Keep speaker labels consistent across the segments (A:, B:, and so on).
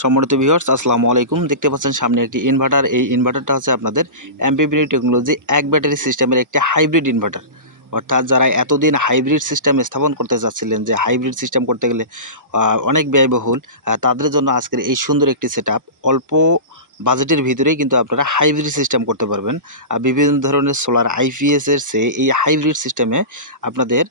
A: সম্মানিত ভিউয়ার্স আসসালামু আলাইকুম। দেখতে পাচ্ছেন সামনে একটি ইনভার্টার এই ইনভার্টারটা হচ্ছে আপনাদের এমপিবিডি টেকনোলজি এক ব্যাটারি সিস্টেমের একটি হাইব্রিড ইনভার্টার অর্থাৎ যারা এতদিন হাইব্রিড সিস্টেম স্থাপন করতে চাচ্ছিলেন, যে হাইব্রিড সিস্টেম করতে গেলে অনেক ব্যয়বহুল তাদের জন্য আজকের এই সুন্দর একটি সেট অল্প বাজেটের ভিতরেই কিন্তু আপনারা হাইব্রিড সিস্টেম করতে পারবেন। আর বিভিন্ন ধরনের সোলার আইপিএসের সে এই হাইব্রিড সিস্টেমে আপনাদের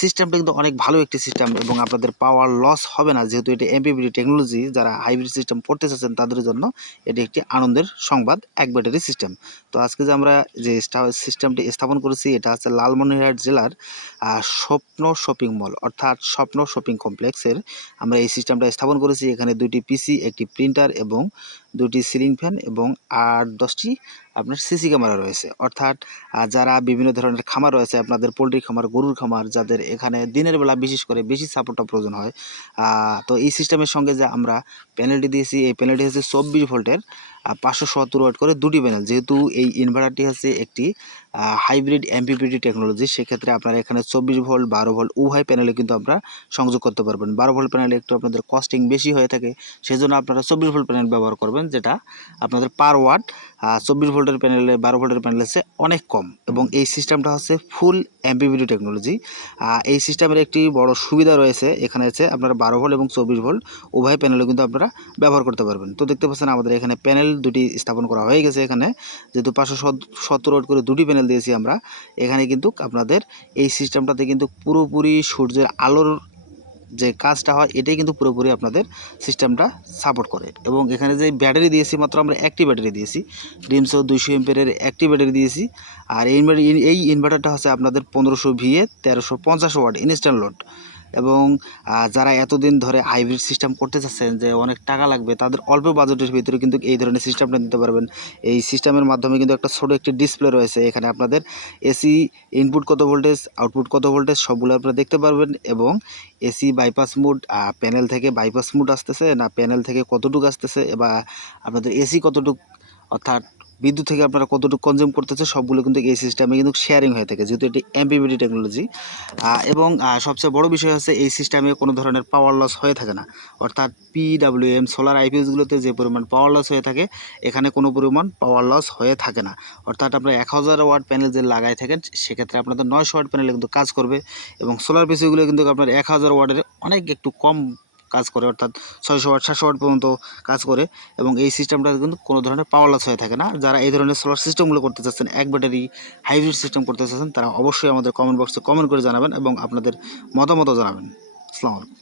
A: সিস্টেমটা কিন্তু অনেক ভালো একটি সিস্টেম এবং আপনাদের পাওয়ার লস হবে না। যেহেতু এটি এমপিবিডি টেকনোলজি যারা হাইব্রিড সিস্টেম পড়তে চাচ্ছেন তাদের জন্য এটি একটি আনন্দের সংবাদ, এক ব্যাটারি সিস্টেম তো আজকে যে আমরা যে সিস্টেমটি স্থাপন করেছি, এটা হচ্ছে লালমনিরহাট জেলার স্বপ্ন শপিং মল অর্থাৎ স্বপ্ন শপিং কমপ্লেক্সের আমরা এই সিস্টেমটা স্থাপন করেছি, এখানে দুটি পিসি একটি প্রিন্টার এবং দুটি সিলিং ফ্যান এবং আট দশটি আপনার সিসি ক্যামেরা রয়েছে। অর্থাৎ যারা বিভিন্ন ধরনের খামার রয়েছে, আপনাদের পোলট্রি খামার, গরুর খামার, যাদের এখানে দিনের বেলা বিশেষ করে বেশি সাপোর্টটা প্রয়োজন হয় তো এই সিস্টেমের সঙ্গে যে আমরা প্যানেলটি দিয়েছি, এই প্যানেলটি হচ্ছে চব্বিশ ভোল্টের পাঁচশো সত্তর ওয়াট করে দুটি প্যানেল যেহেতু এই ইনভার্টারটি হচ্ছে একটি হাইব্রিড এমপিপিটি টেকনোলজি সেক্ষেত্রে আপনারা এখানে চব্বিশ ভোল্ট, বারো ভোল্ট উভয় প্যানেলে কিন্তু আপনারা সংযোগ করতে পারবেন। বারো ভোল্ট প্যানেলে একটু আপনাদের কস্টিং বেশি হয়ে থাকে সেই জন্য আপনারা চব্বিশ ভোল্ট প্যানেল ব্যবহার করবেন, যেটা আপনাদের পার ওয়াট চব্বিশ ভোল্টের প্যানেলে বারো ভোল্টের প্যানেল হচ্ছে অনেক কম। এবং এই সিস্টেমটা হচ্ছে ফুল এমপিপিটি টেকনোলজি এই সিস্টেমের একটি বড় সুবিধা রয়েছে, এখানে আছে আপনারা বারো ভোল্ট এবং চব্বিশ ভোল্ট। উভয় প্যানেলে কিন্তু আপনারা ব্যবহার করতে পারবেন। তো দেখতে পাচ্ছেন আমাদের এখানে প্যানেল দুটি স্থাপন করা হয়ে গেছে এখানে। যেহেতু পাঁচশো সত্তর ওয়াট করে দুটি প্যানেল দিয়েছি আমরা, এখানে কিন্তু আপনাদের এই সিস্টেমটাতে কিন্তু পুরোপুরি সূর্যের আলোর যে কাজটা হয়, এটাই কিন্তু পুরোপুরি আপনাদের সিস্টেমটা সাপোর্ট করে। এবং এখানে যে ব্যাটারি দিয়েছি, মাত্র আমরা একটি ব্যাটারি দিয়েছি। ডিমসো দুইশো এমপের একটি ব্যাটারি দিয়েছি। আর এই ইনভার্টারটা হচ্ছে আপনাদের পনেরোশো ভিএ তেরোশো পঞ্চাশ ওয়াট ইনস্ট্যান্ট লোড। এবং যারা এতদিন ধরে হাইব্রিড সিস্টেম করতে চাচ্ছেন যে অনেক টাকা লাগবে, তাদের অল্প বাজেটের ভিতরে কিন্তু এই ধরনের সিস্টেমটা নিতে পারবেন। এই সিস্টেমের মাধ্যমে কিন্তু একটা ছোটো একটি ডিসপ্লে রয়েছে। এখানে আপনাদের এসি ইনপুট কত ভোল্টেজ আউটপুট কত ভোল্টেজ সবগুলো আপনারা দেখতে পারবেন এবং এসি বাইপাস মুড প্যানেল থেকে বাইপাস মুড আসতেছে না প্যানেল থেকে কতটুকু আসতেছে বা আপনাদের এসি কতটুকু, অর্থাৎ বিদ্যুৎ থেকে আপনারা কতটুকু কনজিউম করতেছে, সবগুলো কিন্তু এই সিস্টেমে কিন্তু শেয়ারিং হয়ে থাকে, যেহেতু এটি এমপিবিডি টেকনোলজি এবং সবচেয়ে বড় বিষয় হচ্ছে এই সিস্টেমে কোনো ধরনের পাওয়ার লস হয়ে থাকে না। অর্থাৎ পিডাব্লিউএম সোলার আইপিএসগুলোতে যে পরিমাণ পাওয়ার লস হয়ে থাকে, এখানে কোনো পরিমাণ পাওয়ার লস হয়ে থাকে না। অর্থাৎ আপনার এক হাজার ওয়াট প্যানেল যে লাগাই থাকেন, সেক্ষেত্রে আপনাদের নয়শো ওয়াট প্যানেলে কিন্তু কাজ করবে। এবং সোলার পিসিগুলো কিন্তু আপনার এক হাজার ওয়াটের অনেক একটু কম কাজ করে, অর্থাৎ ছয়শো ওয়াট, সাতশো ওয়াট পর্যন্ত কাজ করে এবং এই সিস্টেমটা কিন্তু কোনো ধরনের পাওয়ার লস হয়ে থাকে না। যারা এই ধরনের সোলার সিস্টেমগুলো করতে চাচ্ছেন, এক ব্যাটারি হাইব্রিড সিস্টেম করতে চাচ্ছেন, তারা অবশ্যই আমাদের কমেন্ট বক্সে কমেন্ট করে জানাবেন এবং আপনাদের মতামতও জানাবেন। আসসালামু আলাইকুম।